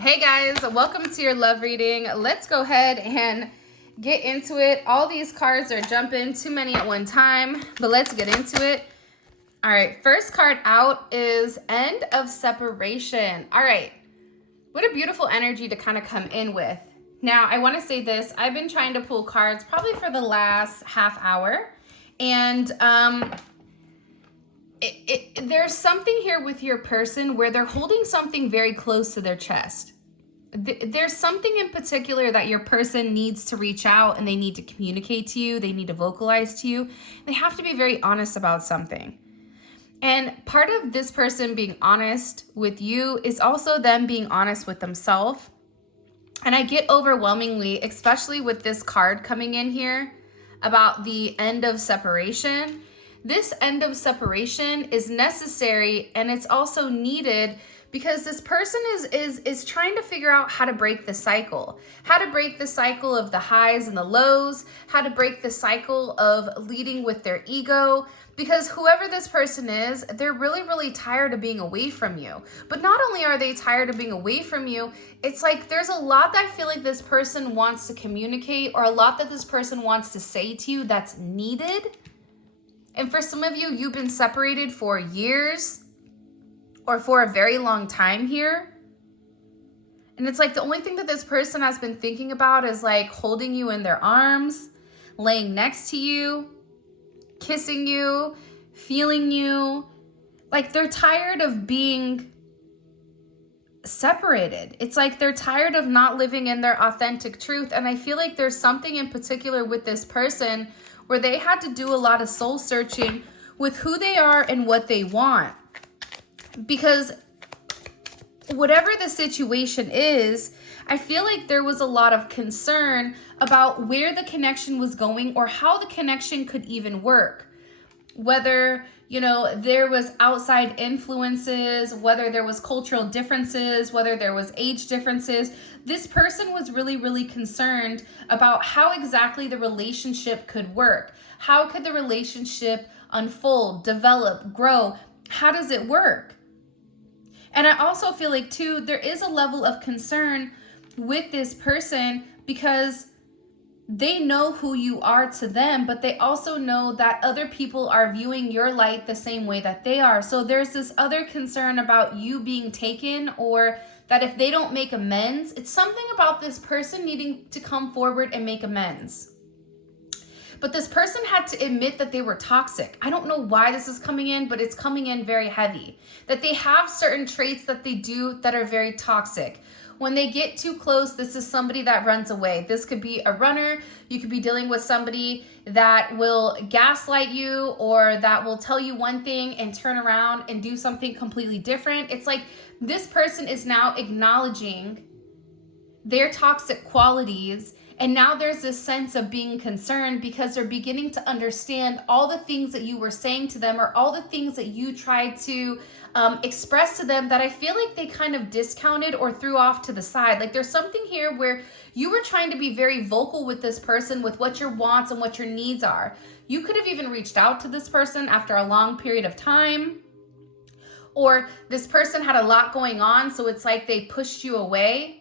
Hey guys, welcome to your love reading. Let's go ahead and get into it. All these cards are jumping, too many at one time, but let's get into it. All right, first card out is End of Separation. All right, what a beautiful energy to kind of come in with. Now, I want to say this. I've been trying to pull cards probably for the last half hour, and there's something here with your person where they're holding something very close to their chest. There's something in particular that your person needs to reach out and they need to communicate to you. They need to vocalize to you. They have to be very honest about something. And part of this person being honest with you is also them being honest with themselves. And I get overwhelmingly, especially with this card coming in here about the end of separation. This end of separation is necessary and it's also needed because this person is trying to figure out how to break the cycle. How to break the cycle of the highs and the lows, how to break the cycle of leading with their ego. Because whoever this person is, they're really, really tired of being away from you. But not only are they tired of being away from you, it's like there's a lot that I feel like this person wants to communicate or a lot that this person wants to say to you that's needed. And for some of you, you've been separated for years or for a very long time here. And it's like the only thing that this person has been thinking about is like holding you in their arms, laying next to you, kissing you, feeling you. Like they're tired of being separated. It's like they're tired of not living in their authentic truth. And I feel like there's something in particular with this person where they had to do a lot of soul searching with who they are and what they want. Because whatever the situation is, I feel like there was a lot of concern about where the connection was going or how the connection could even work. Whether, there was outside influences, whether there was cultural differences, whether there was age differences. This person was really, really concerned about how exactly the relationship could work. How could the relationship unfold, develop, grow? How does it work? And I also feel like, too, there is a level of concern with this person because they know who you are to them, but they also know that other people are viewing your light the same way that they are. So there's this other concern about you being taken, or that if they don't make amends, it's something about this person needing to come forward and make amends. But this person had to admit that they were toxic. I don't know why this is coming in, but it's coming in very heavy. That they have certain traits that they do that are very toxic. When they get too close, this is somebody that runs away. This could be a runner. You could be dealing with somebody that will gaslight you or that will tell you one thing and turn around and do something completely different. It's like this person is now acknowledging their toxic qualities. And now there's this sense of being concerned because they're beginning to understand all the things that you were saying to them or all the things that you tried to express to them that I feel like they kind of discounted or threw off to the side. Like there's something here where you were trying to be very vocal with this person with what your wants and what your needs are. You could have even reached out to this person after a long period of time, or this person had a lot going on, so it's like they pushed you away.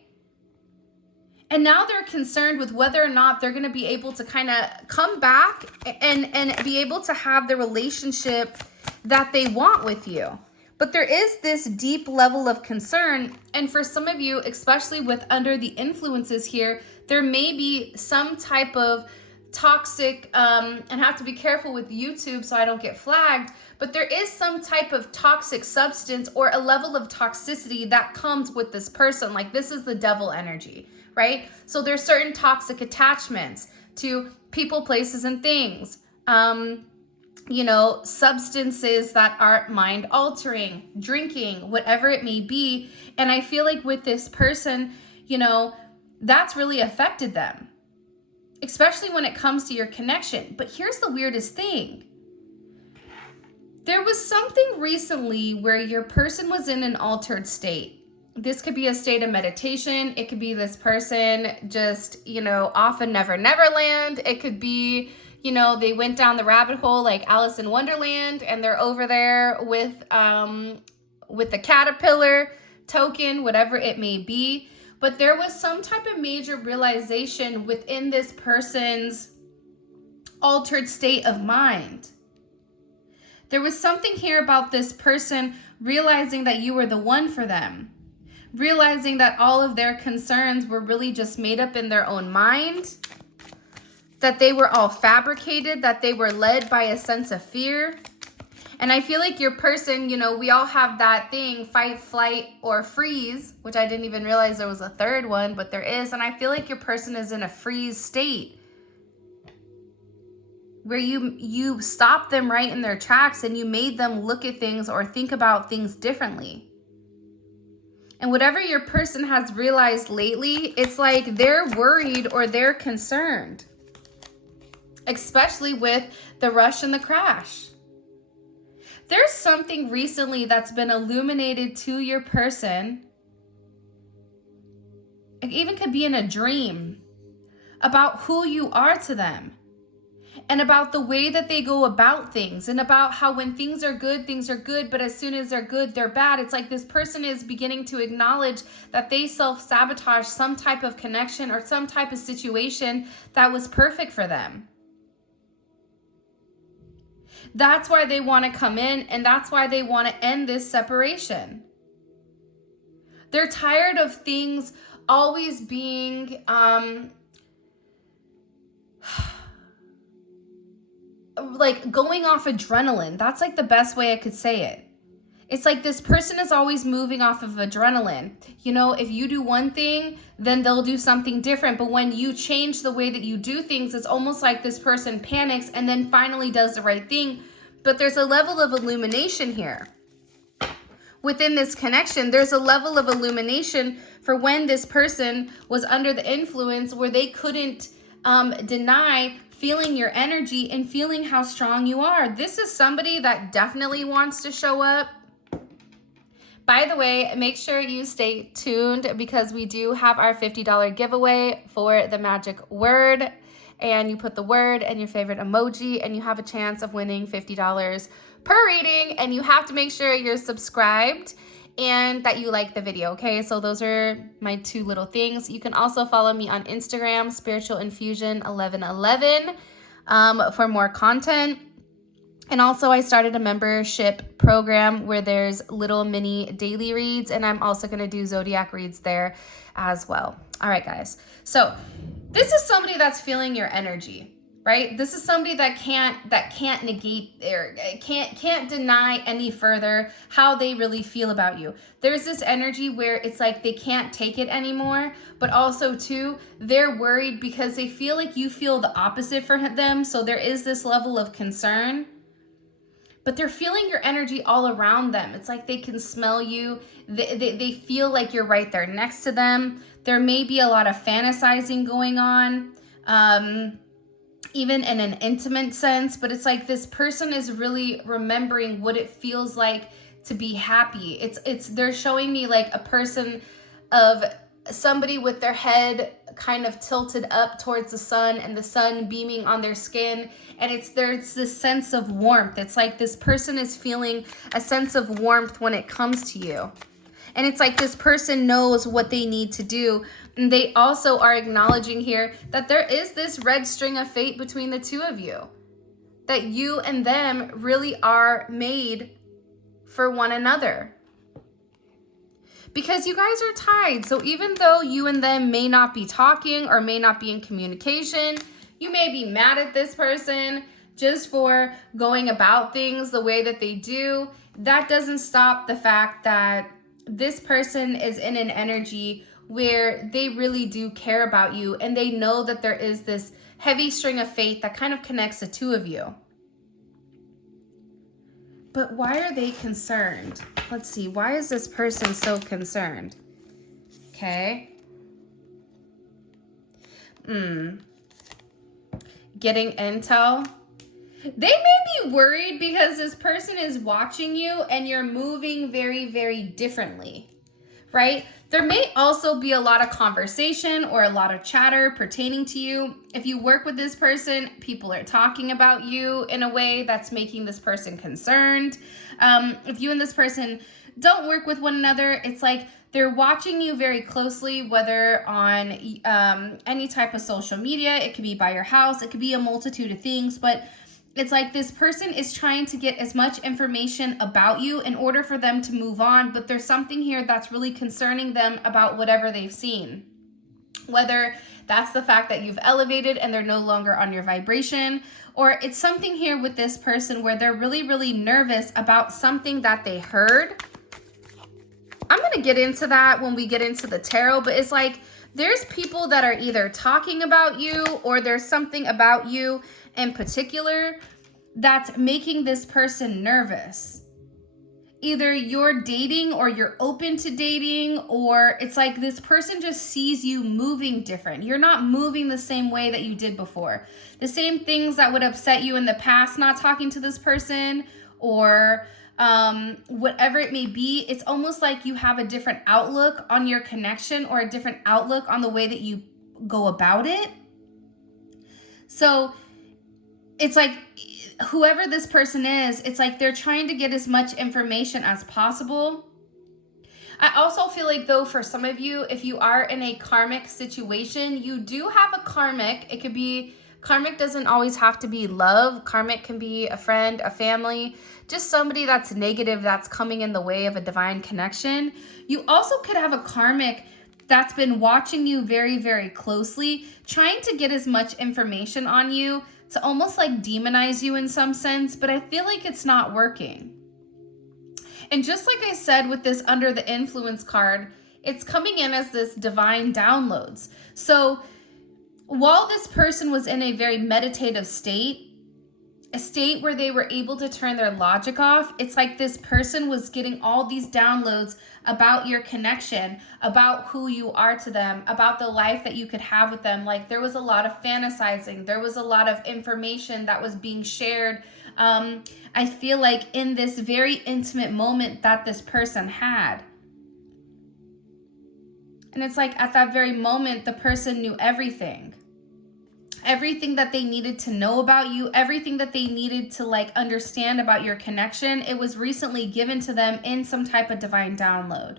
And now they're concerned with whether or not they're going to be able to kind of come back and be able to have the relationship that they want with you. But there is this deep level of concern. And for some of you, especially with under the influences here, there may be some type of toxic, and have to be careful with YouTube so I don't get flagged, but there is some type of toxic substance or a level of toxicity that comes with this person. Like this is the devil energy, right? So there's certain toxic attachments to people, places, and things. Substances that are mind altering, drinking, whatever it may be. And I feel like with this person, that's really affected them, especially when it comes to your connection. But here's the weirdest thing. There was something recently where your person was in an altered state. This could be a state of meditation. It could be this person just, off in Never Neverland. It could be, they went down the rabbit hole like Alice in Wonderland and they're over there with the caterpillar token, whatever it may be. But there was some type of major realization within this person's altered state of mind. There was something here about this person realizing that you were the one for them. Realizing that all of their concerns were really just made up in their own mind. That they were all fabricated, that they were led by a sense of fear. And I feel like your person, you know, we all have that thing, fight, flight, or freeze, which I didn't even realize there was a third one, but there is. And I feel like your person is in a freeze state where you stopped them right in their tracks and you made them look at things or think about things differently. And whatever your person has realized lately, it's like they're worried or they're concerned, especially with the rush and the crash. There's something recently that's been illuminated to your person. It even could be in a dream about who you are to them and about the way that they go about things and about how when things are good, but as soon as they're good, they're bad. It's like this person is beginning to acknowledge that they self-sabotage some type of connection or some type of situation that was perfect for them. That's why they want to come in, and that's why they want to end this separation. They're tired of things always being like going off adrenaline. That's like the best way I could say it. It's like this person is always moving off of adrenaline. You know, if you do one thing, then they'll do something different. But when you change the way that you do things, it's almost like this person panics and then finally does the right thing. But there's a level of illumination here. Within this connection, there's a level of illumination for when this person was under the influence where they couldn't deny feeling your energy and feeling how strong you are. This is somebody that definitely wants to show up. By the way, make sure you stay tuned because we do have our $50 giveaway for the magic word. And you put the word and your favorite emoji and you have a chance of winning $50 per reading. And you have to make sure you're subscribed and that you like the video, okay? So those are my two little things. You can also follow me on Instagram, Spiritual Infusion 1111, for more content. And also I started a membership program where there's little mini daily reads, and I'm also going to do zodiac reads there as well. All right, guys. So this is somebody that's feeling your energy, right? This is somebody that can't negate or can't deny any further how they really feel about you. There's this energy where it's like they can't take it anymore, but also too, they're worried because they feel like you feel the opposite for them. So there is this level of concern. But they're feeling your energy all around them. It's like they can smell you. They feel like you're right there next to them. There may be a lot of fantasizing going on, even in an intimate sense. But it's like this person is really remembering what it feels like to be happy. They're showing me like a person of somebody with their head kind of tilted up towards the sun and the sun beaming on their skin, and there's this sense of warmth. It's like this person is feeling a sense of warmth when it comes to you, and it's like this person knows what they need to do. And they also are acknowledging here that there is this red string of fate between the two of you, that you and them really are made for one another. Because you guys are tied. So even though you and them may not be talking or may not be in communication, you may be mad at this person just for going about things the way that they do. That doesn't stop the fact that this person is in an energy where they really do care about you, and they know that there is this heavy string of fate that kind of connects the two of you. But why are they concerned? Let's see. Why is this person so concerned? Okay. Getting intel. They may be worried because this person is watching you and you're moving very, very differently, right? There may also be a lot of conversation or a lot of chatter pertaining to you. If you work with this person, people are talking about you in a way that's making this person concerned. If you and this person don't work with one another, it's like they're watching you very closely, whether on any type of social media. It could be by your house. It could be a multitude of things, but it's like this person is trying to get as much information about you in order for them to move on, but there's something here that's really concerning them about whatever they've seen. Whether that's the fact that you've elevated and they're no longer on your vibration, or it's something here with this person where they're really, really nervous about something that they heard. I'm going to get into that when we get into the tarot, but it's like there's people that are either talking about you or there's something about you in particular that's making this person nervous. Either you're dating or you're open to dating, or it's like this person just sees you moving different. You're not moving the same way that you did before. The same things that would upset you in the past, not talking to this person, or whatever it may be, it's almost like you have a different outlook on your connection or a different outlook on the way that you go about it. So it's like whoever this person is, it's like they're trying to get as much information as possible. I also feel like, though, for some of you, if you are in a karmic situation, you do have a karmic. It could be, karmic doesn't always have to be love. Karmic can be a friend, a family, just somebody that's negative that's coming in the way of a divine connection. You also could have a karmic that's been watching you very, very closely, trying to get as much information on you to almost like demonize you in some sense, but I feel like it's not working. And just like I said with this under the influence card, it's coming in as this divine downloads. So while this person was in a very meditative state, a state where they were able to turn their logic off, it's like this person was getting all these downloads about your connection, about who you are to them, about the life that you could have with them. Like there was a lot of fantasizing. There was a lot of information that was being shared. I feel like in this very intimate moment that this person had. And it's like at that very moment, the person knew everything. Everything that they needed to know about you, everything that they needed to like understand about your connection, it was recently given to them in some type of divine download.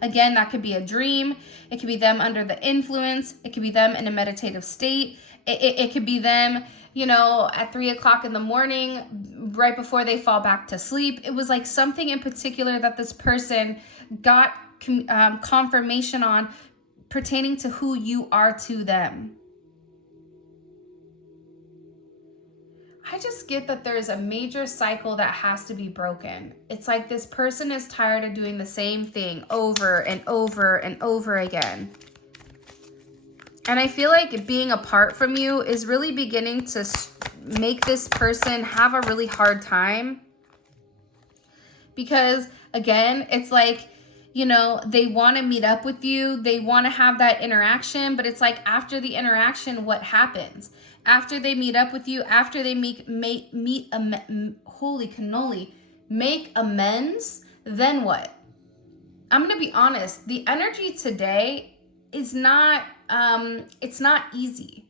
Again, that could be a dream. It could be them under the influence. It could be them in a meditative state. It could be them, you know, at 3 o'clock in the morning, right before they fall back to sleep. It was like something in particular that this person got confirmation on pertaining to who you are to them. I just get that there's a major cycle that has to be broken. It's like this person is tired of doing the same thing over and over and over again. And I feel like being apart from you is really beginning to make this person have a really hard time. Because again, it's like, you know, they want to meet up with you. They want to have that interaction, but it's like after the interaction, what happens? After they meet up with you, after they make amends, then what? I'm going to be honest. The energy today is not, it's not easy.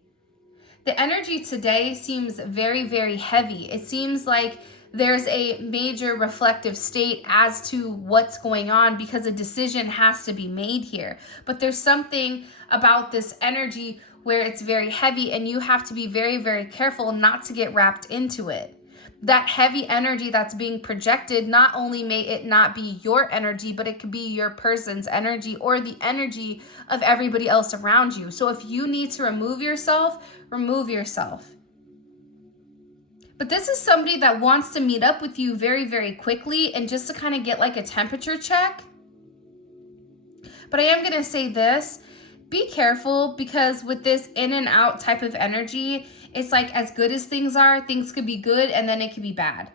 The energy today seems very, very heavy. It seems like there's a major reflective state as to what's going on because a decision has to be made here. But there's something about this energy where it's very heavy and you have to be very, very careful not to get wrapped into it. That heavy energy that's being projected, not only may it not be your energy, but it could be your person's energy or the energy of everybody else around you. So if you need to remove yourself, remove yourself. But this is somebody that wants to meet up with you very, very quickly and just to kind of get like a temperature check. But I am going to say this. Be careful, because with this in and out type of energy, it's like as good as things are, things could be good and then it could be bad.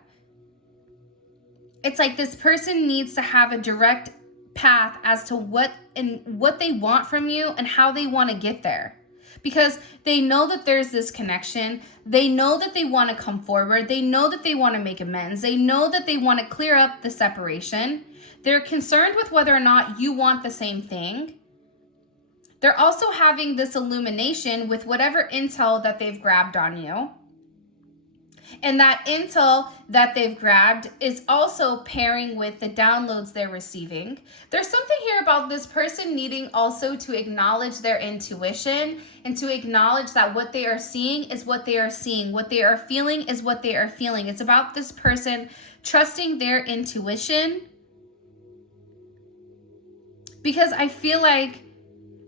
It's like this person needs to have a direct path as to what they want from you and how they want to get there. Because they know that there's this connection. They know that they want to come forward. They know that they want to make amends. They know that they want to clear up the separation. They're concerned with whether or not you want the same thing. They're also having this illumination with whatever intel that they've grabbed on you. And that intel that they've grabbed is also pairing with the downloads they're receiving. There's something here about this person needing also to acknowledge their intuition and to acknowledge that what they are seeing is what they are seeing. What they are feeling is what they are feeling. It's about this person trusting their intuition, because I feel like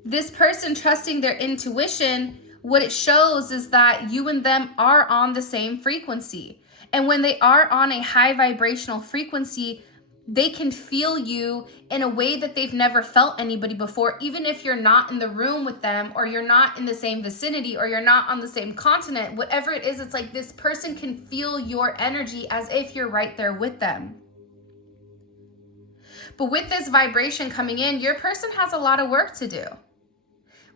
this person trusting their intuition, what it shows is that you and them are on the same frequency. And when they are on a high vibrational frequency, they can feel you in a way that they've never felt anybody before, even if you're not in the room with them, or you're not in the same vicinity, or you're not on the same continent. Whatever it is, it's like this person can feel your energy as if you're right there with them. But with this vibration coming in, your person has a lot of work to do.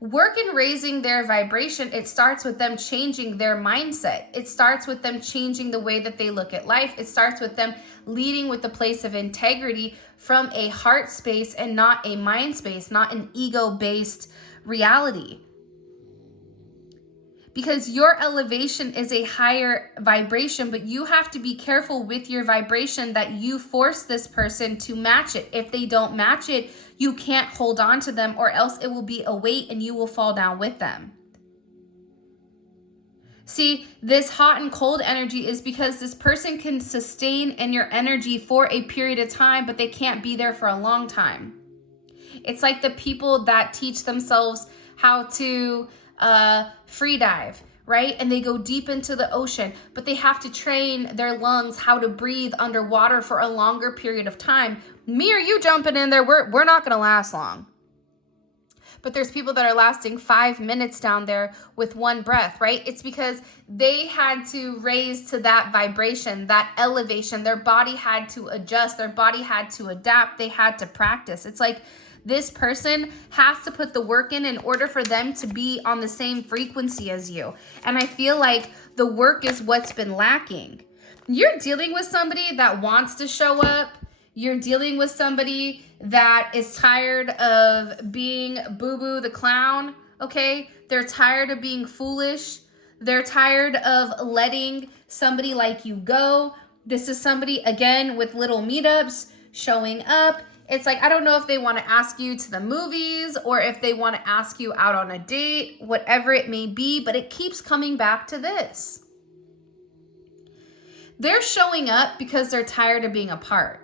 Work in raising their vibration, it starts with them changing their mindset. It starts with them changing the way that they look at life. It starts with them leading with the place of integrity from a heart space and not a mind space, not an ego-based reality. Because your elevation is a higher vibration, but you have to be careful with your vibration that you force this person to match it. If they don't match it, you can't hold on to them, or else it will be a weight and you will fall down with them. See, this hot and cold energy is because this person can sustain in your energy for a period of time, but they can't be there for a long time. It's like the people that teach themselves how to free dive, right? And they go deep into the ocean, but they have to train their lungs how to breathe underwater for a longer period of time. Me or you jumping in there, we're not going to last long. But there's people that are lasting 5 minutes down there with one breath, right? It's because they had to raise to that vibration, that elevation. Their body had to adjust. Their body had to adapt. They had to practice. It's like this person has to put the work in order for them to be on the same frequency as you. And I feel like the work is what's been lacking. You're dealing with somebody that wants to show up. You're dealing with somebody that is tired of being Boo-Boo the clown, okay? They're tired of being foolish. They're tired of letting somebody like you go. This is somebody, again, with little meetups, showing up. It's like, I don't know if they want to ask you to the movies or if they want to ask you out on a date, whatever it may be, but it keeps coming back to this. They're showing up because they're tired of being apart.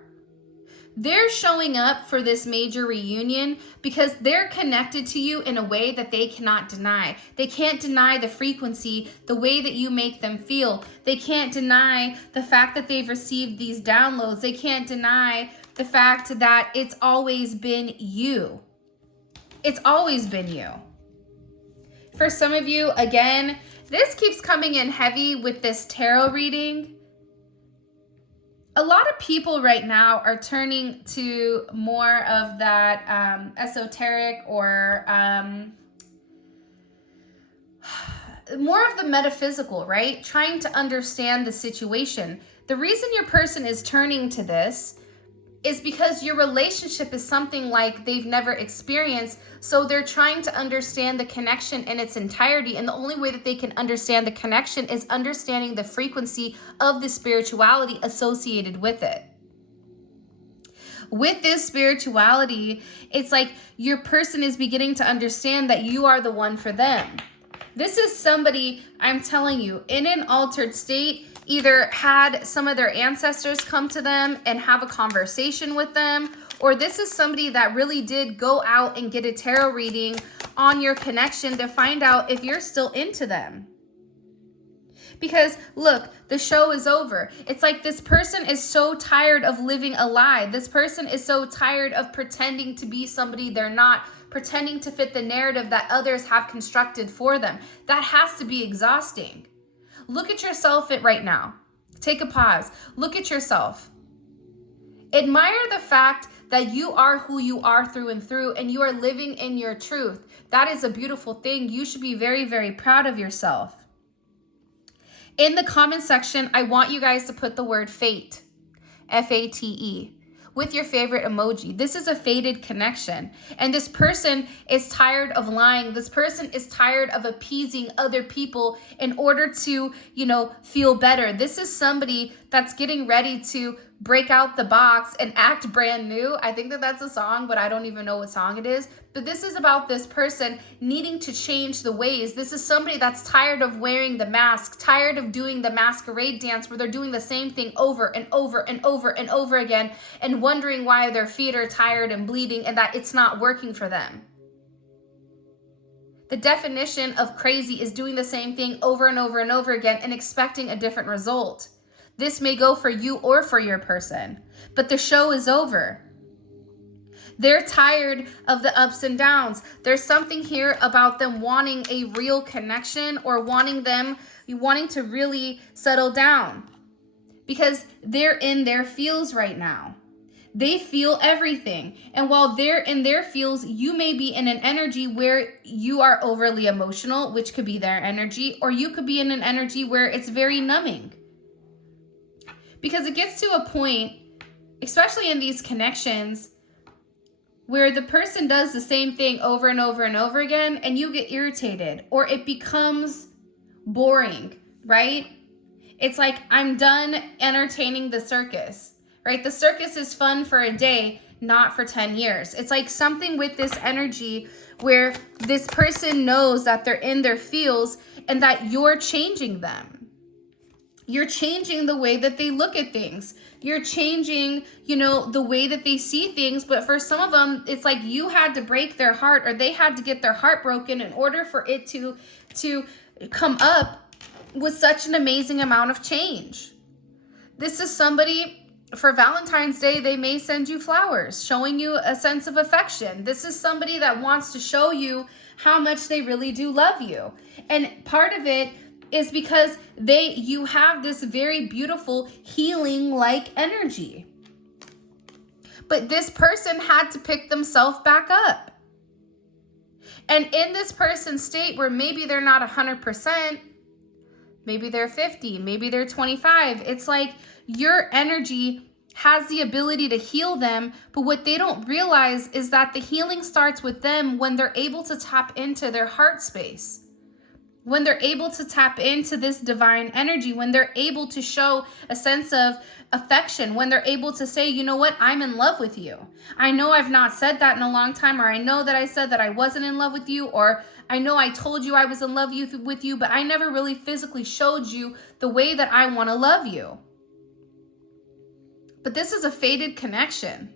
They're showing up for this major reunion because they're connected to you in a way that they cannot deny. They can't deny the frequency, the way that you make them feel. They can't deny the fact that they've received these downloads. They can't deny the fact that it's always been you. It's always been you. For some of you, again, this keeps coming in heavy with this tarot reading. A lot of people right now are turning to more of that esoteric or more of the metaphysical, right? Trying to understand the situation. The reason your person is turning to this is because your relationship is something like they've never experienced. So they're trying to understand the connection in its entirety. And the only way that they can understand the connection is understanding the frequency of the spirituality associated with it. With this spirituality, it's like your person is beginning to understand that you are the one for them. This is somebody, I'm telling you, in an altered state, either had some of their ancestors come to them and have a conversation with them, or this is somebody that really did go out and get a tarot reading on your connection to find out if you're still into them. Because look, the show is over. It's like this person is so tired of living a lie. This person is so tired of pretending to be somebody they're not, pretending to fit the narrative that others have constructed for them. That has to be exhausting. Look at yourself right now. Take a pause. Look at yourself. Admire the fact that you are who you are through and through, and you are living in your truth. That is a beautiful thing. You should be very, very proud of yourself. In the comment section, I want you guys to put the word fate, F-A-T-E. with your favorite emoji. This is a fated connection. And this person is tired of lying. This person is tired of appeasing other people in order to, you know, feel better. This is somebody that's getting ready to break out the box and act brand new. I think that that's a song, but I don't even know what song it is. But this is about this person needing to change the ways. This is somebody that's tired of wearing the mask, tired of doing the masquerade dance where they're doing the same thing over and over and over and over again and wondering why their feet are tired and bleeding and that it's not working for them. The definition of crazy is doing the same thing over and over and over again and expecting a different result. This may go for you or for your person, but the show is over. They're tired of the ups and downs. There's something here about them wanting a real connection or wanting to really settle down because they're in their feels right now. They feel everything. And while they're in their feels, you may be in an energy where you are overly emotional, which could be their energy, or you could be in an energy where it's very numbing. Because it gets to a point, especially in these connections, where the person does the same thing over and over and over again, and you get irritated, or it becomes boring, right? It's like, I'm done entertaining the circus, right? The circus is fun for a day, not for 10 years. It's like something with this energy where this person knows that they're in their feels and that you're changing them. You're changing the way that they look at things. You're changing, you know, the way that they see things. But for some of them, it's like you had to break their heart or they had to get their heart broken in order for it to come up with such an amazing amount of change. This is somebody, for Valentine's Day, they may send you flowers, showing you a sense of affection. This is somebody that wants to show you how much they really do love you. And part of it is because you have this very beautiful healing-like energy. But this person had to pick themselves back up. And in this person's state where maybe they're not 100%, maybe they're 50, maybe they're 25, it's like your energy has the ability to heal them, but what they don't realize is that the healing starts with them when they're able to tap into their heart space. When they're able to tap into this divine energy, when they're able to show a sense of affection, when they're able to say, you know what, I'm in love with you. I know I've not said that in a long time, or I know that I said that I wasn't in love with you, or I know I told you I was in love with you, but I never really physically showed you the way that I want to love you. But this is a fated connection.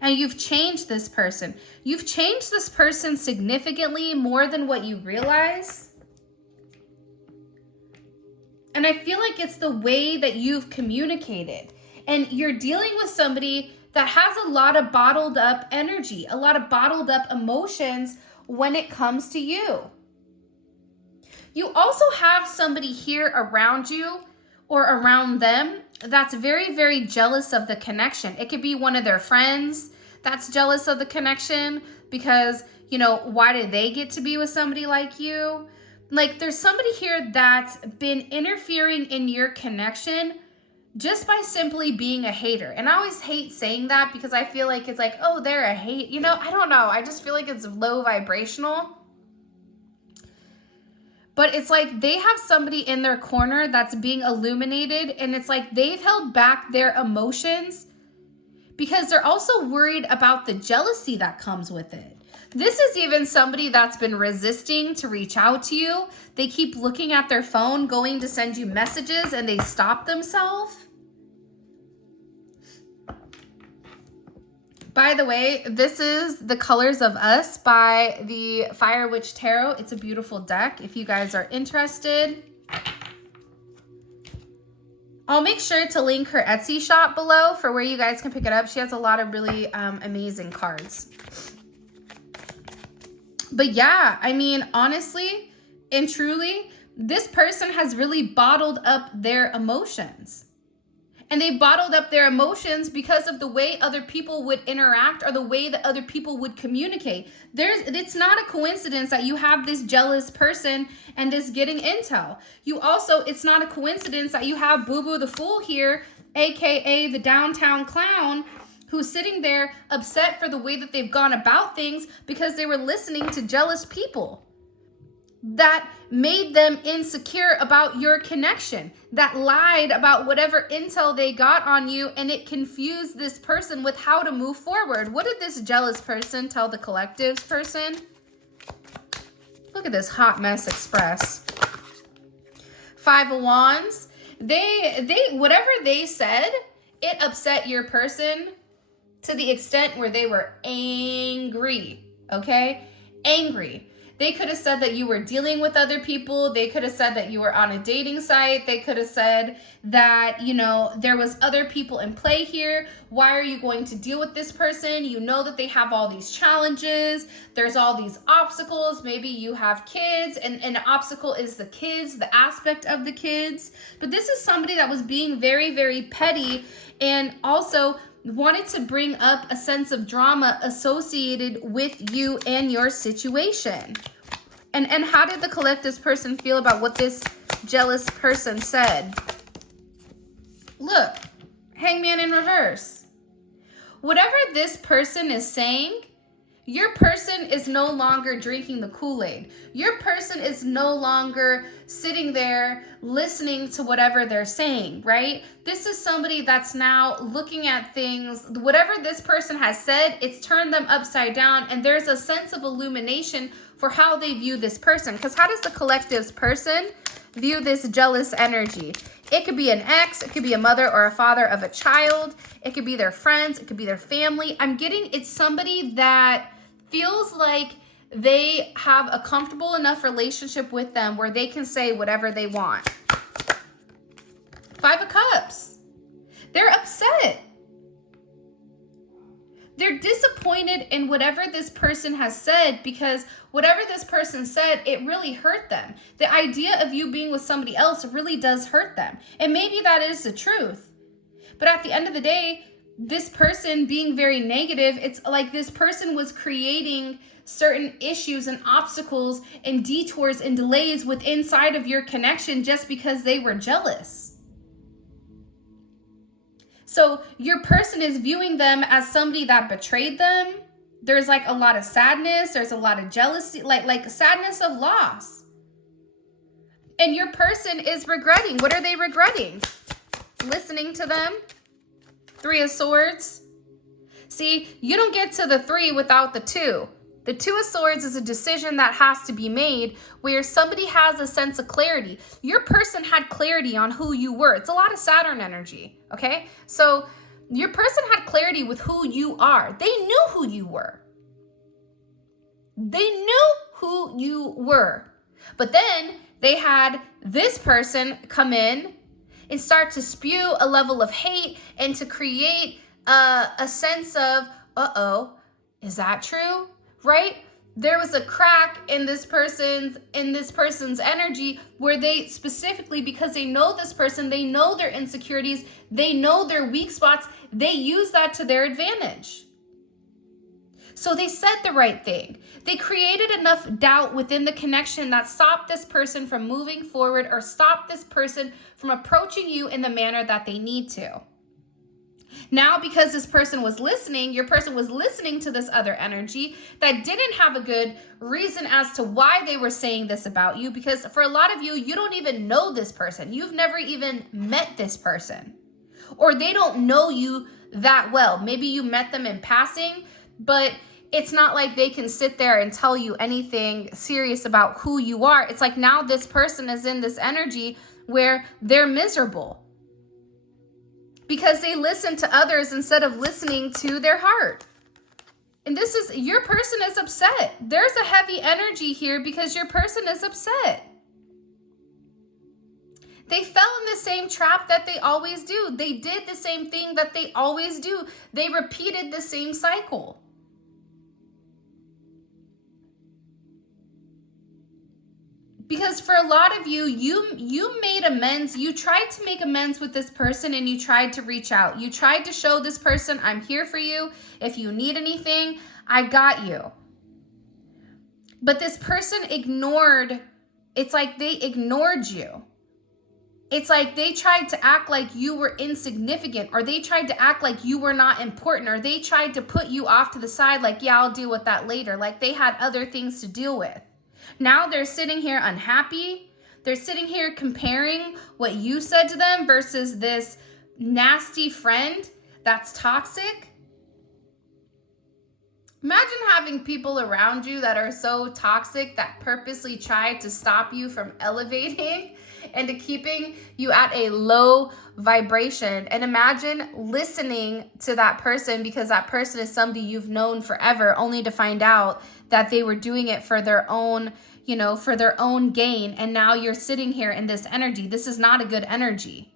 And you've changed this person. You've changed this person significantly more than what you realize. And I feel like it's the way that you've communicated. And you're dealing with somebody that has a lot of bottled up energy, a lot of bottled up emotions when it comes to you. You also have somebody here around you or around them that's very, very jealous of the connection. It could be one of their friends that's jealous of the connection because, you know, why did they get to be with somebody like you? Like, there's somebody here that's been interfering in your connection just by simply being a hater. And I always hate saying that because I feel like it's like, oh, they're a hate. You know, I don't know. I just feel like it's low vibrational. But it's like they have somebody in their corner that's being illuminated. And it's like they've held back their emotions because they're also worried about the jealousy that comes with it. This is even somebody that's been resisting to reach out to you. They keep looking at their phone, going to send you messages, and they stop themselves. By the way, this is The Colors of Us by the Fire Witch Tarot. It's a beautiful deck if you guys are interested. I'll make sure to link her Etsy shop below for where you guys can pick it up. She has a lot of really amazing cards. But yeah, I mean, honestly and truly, this person has really bottled up their emotions. And they bottled up their emotions because of the way other people would interact or the way that other people would communicate. It's not a coincidence that you have this jealous person and this getting intel. It's not a coincidence that you have Boo Boo the Fool here, aka the downtown clown, who's sitting there upset for the way that they've gone about things because they were listening to jealous people that made them insecure about your connection, that lied about whatever intel they got on you, and it confused this person with how to move forward. What did this jealous person tell the collectives person? Look at this hot mess express. 5 of Wands. They whatever they said, it upset your person to the extent where they were angry, okay? Angry. They could have said that you were dealing with other people. They could have said that you were on a dating site. They could have said that, you know, there was other people in play here. Why are you going to deal with this person? You know that they have all these challenges. There's all these obstacles. Maybe you have kids, and an obstacle is the kids, the aspect of the kids. But this is somebody that was being very, very petty, and also wanted to bring up a sense of drama associated with you and your situation. And how did the collective's person feel about what this jealous person said? Look, Hangman in reverse. Whatever this person is saying, your person is no longer drinking the Kool-Aid. Your person is no longer sitting there listening to whatever they're saying, right? This is somebody that's now looking at things. Whatever this person has said, it's turned them upside down, and there's a sense of illumination for how they view this person. Because how does the collective's person view this jealous energy? It could be an ex, it could be a mother or a father of a child, it could be their friends, it could be their family. I'm getting it's somebody that feels like they have a comfortable enough relationship with them where they can say whatever they want. 5 of Cups. They're upset. They're disappointed in whatever this person has said, because whatever this person said, it really hurt them. The idea of you being with somebody else really does hurt them. And maybe that is the truth. But at the end of the day, this person being very negative, it's like this person was creating certain issues and obstacles and detours and delays with inside of your connection just because they were jealous. So your person is viewing them as somebody that betrayed them. There's like a lot of sadness. There's a lot of jealousy, like sadness of loss. And your person is regretting. What are they regretting? Listening to them. 3 of Swords. See, you don't get to the 3 without the 2. The 2 of Swords is a decision that has to be made where somebody has a sense of clarity. Your person had clarity on who you were. It's a lot of Saturn energy, okay? So your person had clarity with who you are. They knew who you were. They knew who you were. But then they had this person come in and start to spew a level of hate and to create a sense of, uh-oh, is that true? Right? There was a crack in this person's energy where they specifically, because they know this person, they know their insecurities, they know their weak spots, they use that to their advantage. So they said the right thing. They created enough doubt within the connection that stopped this person from moving forward or stopped this person from approaching you in the manner that they need to. Now, because this person was listening, your person was listening to this other energy that didn't have a good reason as to why they were saying this about you, because for a lot of you, you don't even know this person. You've never even met this person, or they don't know you that well. Maybe you met them in passing, but it's not like they can sit there and tell you anything serious about who you are. It's like now this person is in this energy where they're miserable because they listen to others instead of listening to their heart. And this is, your person is upset. There's a heavy energy here because your person is upset. They fell in the same trap that they always do. They did the same thing that they always do. They repeated the same cycle. Because for a lot of you, you made amends. You tried to make amends with this person and you tried to reach out. You tried to show this person, I'm here for you. If you need anything, I got you. But this person ignored, it's like they ignored you. It's like they tried to act like you were insignificant, or they tried to act like you were not important, or they tried to put you off to the side like, yeah, I'll deal with that later. Like they had other things to deal with. Now they're sitting here unhappy. They're sitting here comparing what you said to them versus this nasty friend that's toxic. Imagine having people around you that are so toxic that purposely try to stop you from elevating and to keeping you at a low vibration. And imagine listening to that person because that person is somebody you've known forever, only to find out that they were doing it for their own, you know, for their own gain. And now you're sitting here in this energy. This is not a good energy.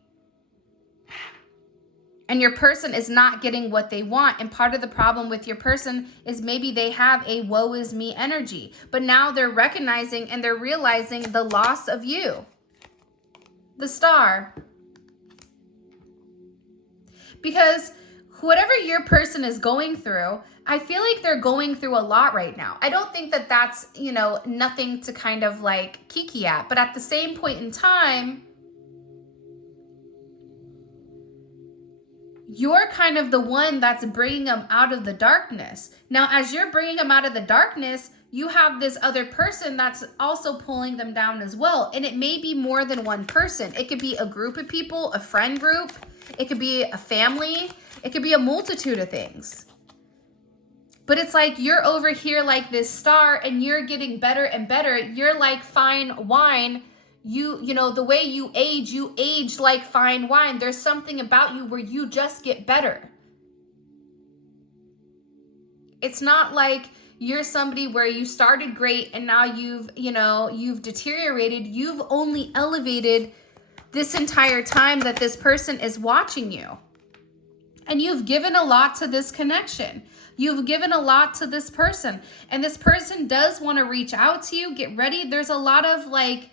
And your person is not getting what they want. And part of the problem with your person is maybe they have a woe is me energy. But now they're recognizing and they're realizing the loss of you. The Star. Because whatever your person is going through, I feel like they're going through a lot right now. I don't think that that's, you know, nothing to kind of like kiki at. But at the same point in time, you're kind of the one that's bringing them out of the darkness. Now, as you're bringing them out of the darkness, you have this other person that's also pulling them down as well. And it may be more than one person. It could be a group of people, a friend group. It could be a family. It could be a multitude of things. But it's like you're over here like this star and you're getting better and better. You're like fine wine. You know, the way you age like fine wine. There's something about you where you just get better. It's not like you're somebody where you started great and now you've deteriorated. You've only elevated this entire time that this person is watching you. And you've given a lot to this connection. You've given a lot to this person. And this person does want to reach out to you. Get ready. There's a lot of like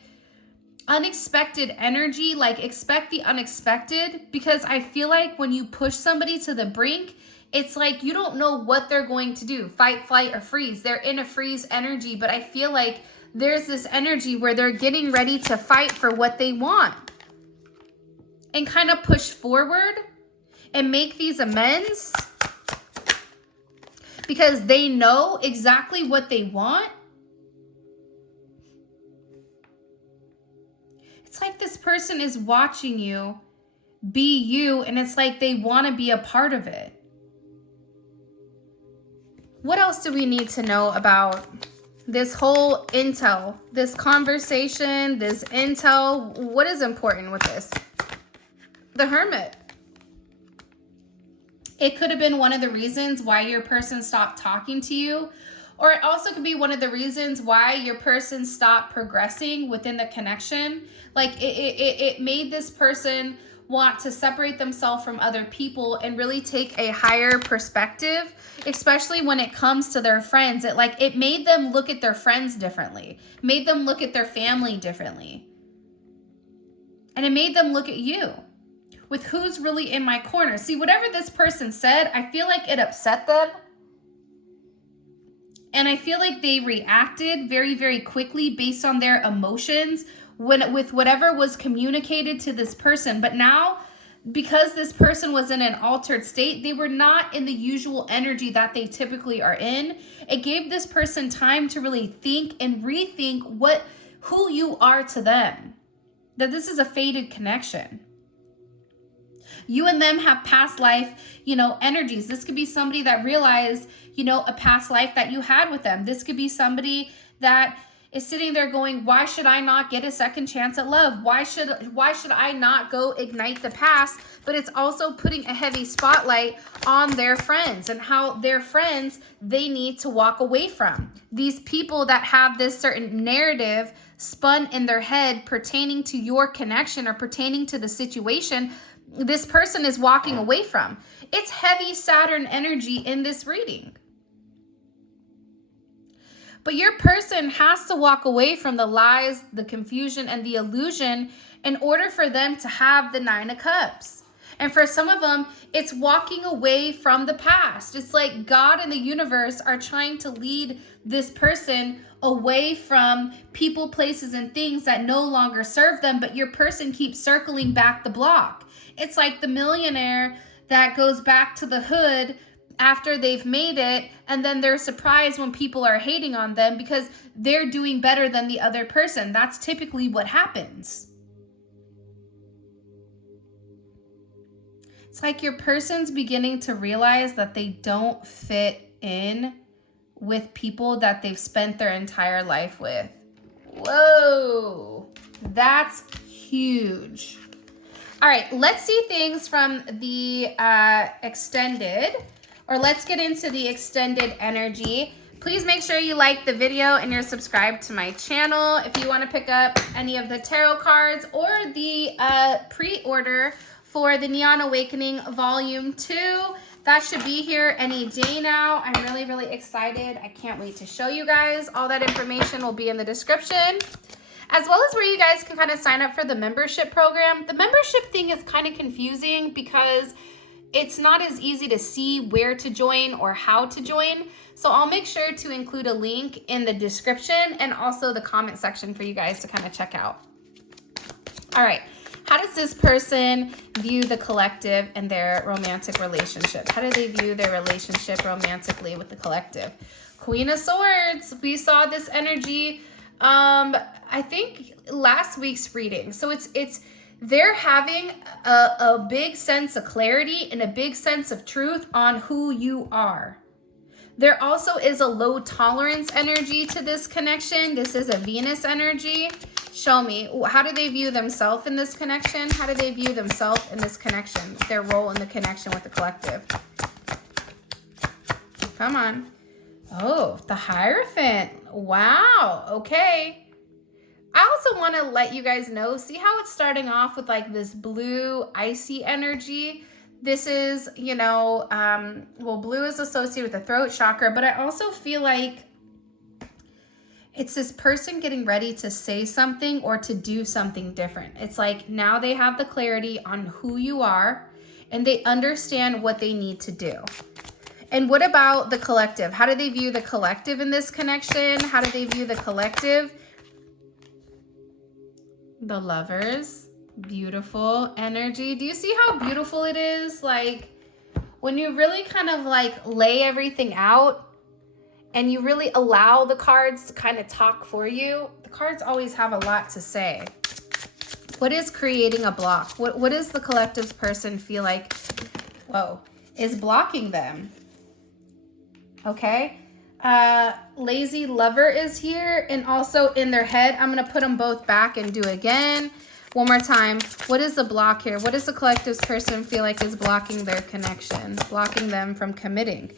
unexpected energy, like expect the unexpected, because I feel like when you push somebody to the brink, it's like you don't know what they're going to do. Fight, flight, or freeze. They're in a freeze energy, but I feel like there's this energy where they're getting ready to fight for what they want and kind of push forward and make these amends because they know exactly what they want. It's like this person is watching you be you, and it's like they want to be a part of it. What else do we need to know about this whole intel, this conversation, this intel? What is important with this? The Hermit. It could have been one of the reasons why your person stopped talking to you. Or it also could be one of the reasons why your person stopped progressing within the connection. Like it made this person want to separate themselves from other people and really take a higher perspective, especially when it comes to their friends. It made them look at their friends differently, made them look at their family differently. And it made them look at you with who's really in my corner. See, whatever this person said, I feel like it upset them. And I feel like they reacted very, very quickly based on their emotions with whatever was communicated to this person. But now, because this person was in an altered state, they were not in the usual energy that they typically are in. It gave this person time to really think and rethink who you are to them. That this is a fated connection. You and them have past life, energies. This could be somebody that realized, a past life that you had with them. This could be somebody that is sitting there going, why should I not get a second chance at love? Why should I not go ignite the past? But it's also putting a heavy spotlight on their friends and how their friends they need to walk away from. These people that have this certain narrative spun in their head pertaining to your connection or pertaining to the situation this person is walking away from. It's heavy Saturn energy in this reading. But your person has to walk away from the lies, the confusion, and the illusion in order for them to have the 9 of Cups. And for some of them, it's walking away from the past. It's like God and the universe are trying to lead this person away from people, places, and things that no longer serve them, but your person keeps circling back the block. It's like the millionaire that goes back to the hood after they've made it, and then they're surprised when people are hating on them because they're doing better than the other person. That's typically what happens. It's like your person's beginning to realize that they don't fit in with people that they've spent their entire life with. Whoa, that's huge. All right, let's see things from the extended, or let's get into the extended energy. Please make sure you like the video and you're subscribed to my channel. If you want to pick up any of the tarot cards or the pre-order for the Neon Awakening Volume 2, that should be here any day now. I'm really, really excited. I can't wait to show you guys. All that information will be in the description, as well as where you guys can kind of sign up for the membership program. The membership thing is kind of confusing because it's not as easy to see where to join or how to join. So I'll make sure to include a link in the description and also the comment section for you guys to kind of check out. All right. How does this person view the collective and their romantic relationship? How do they view their relationship romantically with the collective? Queen of Swords. We saw this energy, I think last week's reading. So it's they're having a big sense of clarity and a big sense of truth on who you are. There also is a low tolerance energy to this connection. This is a Venus energy. Show me, how do they view themselves in this connection? How do they view themselves in this connection? Their role in the connection with the collective. Come on. Oh, the Hierophant. Wow. Okay. I also want to let you guys know, see how it's starting off with like this blue icy energy? This is, you know, well, blue is associated with the throat chakra, but I also feel like it's this person getting ready to say something or to do something different. It's like now they have the clarity on who you are and they understand what they need to do. And what about the collective? How do they view the collective in this connection? How do they view the collective? The Lovers. Beautiful energy. Do you see how beautiful it is? Like when you really kind of like lay everything out and you really allow the cards to kind of talk for you, the cards always have a lot to say. What is creating a block? What does the collective's person feel like, whoa, is blocking them? Okay. Lazy Lover is here, and also in their head. I'm going to put them both back and do it again. One more time. What is the block here? What does the collective's person feel like is blocking their connection? Blocking them from committing?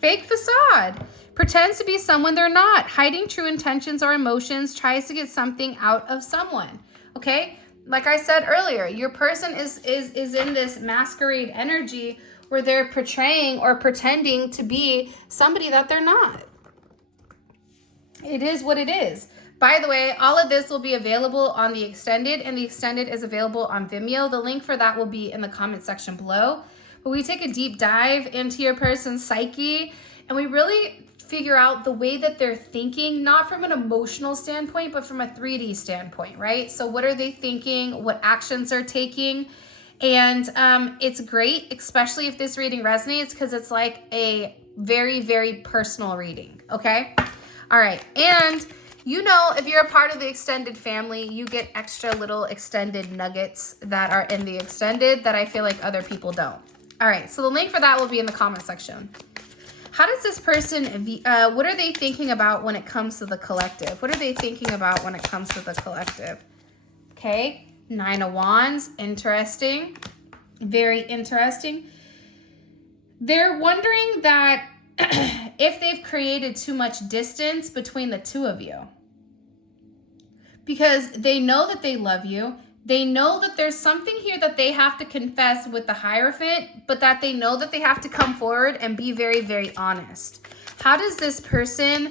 Fake facade. Pretends to be someone they're not. Hiding true intentions or emotions. Tries to get something out of someone. Okay? Like I said earlier, your person is in this masquerade energy where they're portraying or pretending to be somebody that they're not. It is what it is. By the way, all of this will be available on the extended, and the extended is available on Vimeo. The link for that will be in the comment section below. But we take a deep dive into your person's psyche, and we really figure out the way that they're thinking, not from an emotional standpoint, but from a 3D standpoint, right? So what are they thinking? What actions they're taking? And it's great, especially if this reading resonates, because it's like a very, very personal reading, okay? All right, and you know, if you're a part of the extended family, you get extra little extended nuggets that are in the extended that I feel like other people don't. All right, so the link for that will be in the comment section. How does this person, what are they thinking about when it comes to the collective? What are they thinking about when it comes to the collective? Okay, 9 of Wands, interesting, very interesting. They're wondering that if they've created too much distance between the two of you. Because they know that they love you. They know that there's something here that they have to confess with the Hierophant, but that they know that they have to come forward and be very, very honest. How does this person,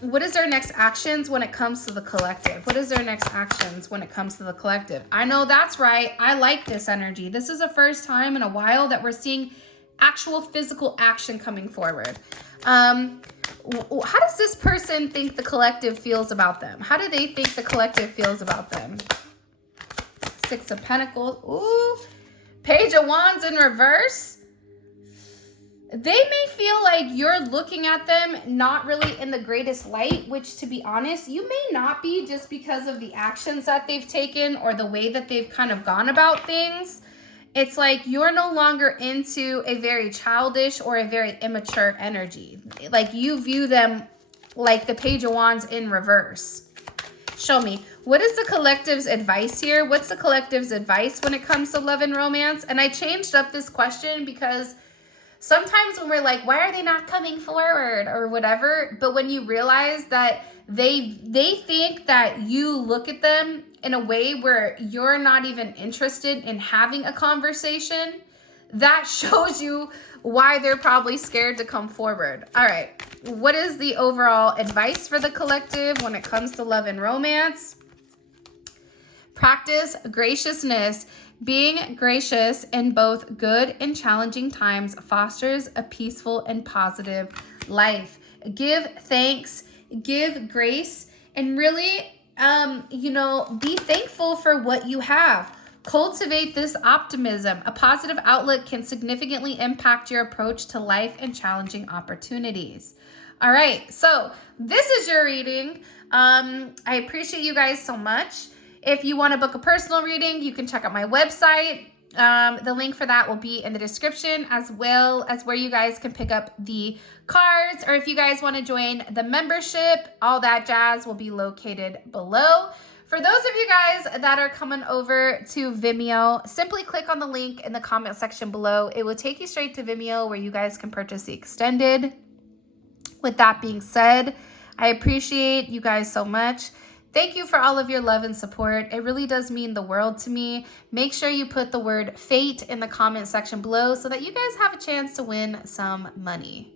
what is their next actions when it comes to the collective? What is their next actions when it comes to the collective? I know that's right. I like this energy. This is the first time in a while that we're seeing actual physical action coming forward. How does this person think the collective feels about them? How do they think the collective feels about them? Six of Pentacles. Ooh. Page of Wands in reverse. They may feel like you're looking at them not really in the greatest light, which, to be honest, you may not be, just because of the actions that they've taken or the way that they've kind of gone about things. It's like you're no longer into a very childish or a very immature energy. Like you view them like the Page of Wands in reverse. Show me. What is the collective's advice here? What's the collective's advice when it comes to love and romance? And I changed up this question because sometimes when we're like, why are they not coming forward or whatever? But when you realize that they think that you look at them in a way where you're not even interested in having a conversation, that shows you why they're probably scared to come forward. All right. What is the overall advice for the collective when it comes to love and romance? Practice graciousness. Being gracious in both good and challenging times fosters a peaceful and positive life. Give thanks, give grace, and really, be thankful for what you have. Cultivate this optimism. A positive outlook can significantly impact your approach to life and challenging opportunities. All right, so this is your reading. I appreciate you guys so much. If you want to book a personal reading, you can check out my website. The link for that will be in the description, as well as where you guys can pick up the cards. Or if you guys want to join the membership, all that jazz will be located below. For those of you guys that are coming over to Vimeo, simply click on the link in the comment section below. It will take you straight to Vimeo where you guys can purchase the extended. With that being said, I appreciate you guys so much. Thank you for all of your love and support. It really does mean the world to me. Make sure you put the word fate in the comment section below so that you guys have a chance to win some money.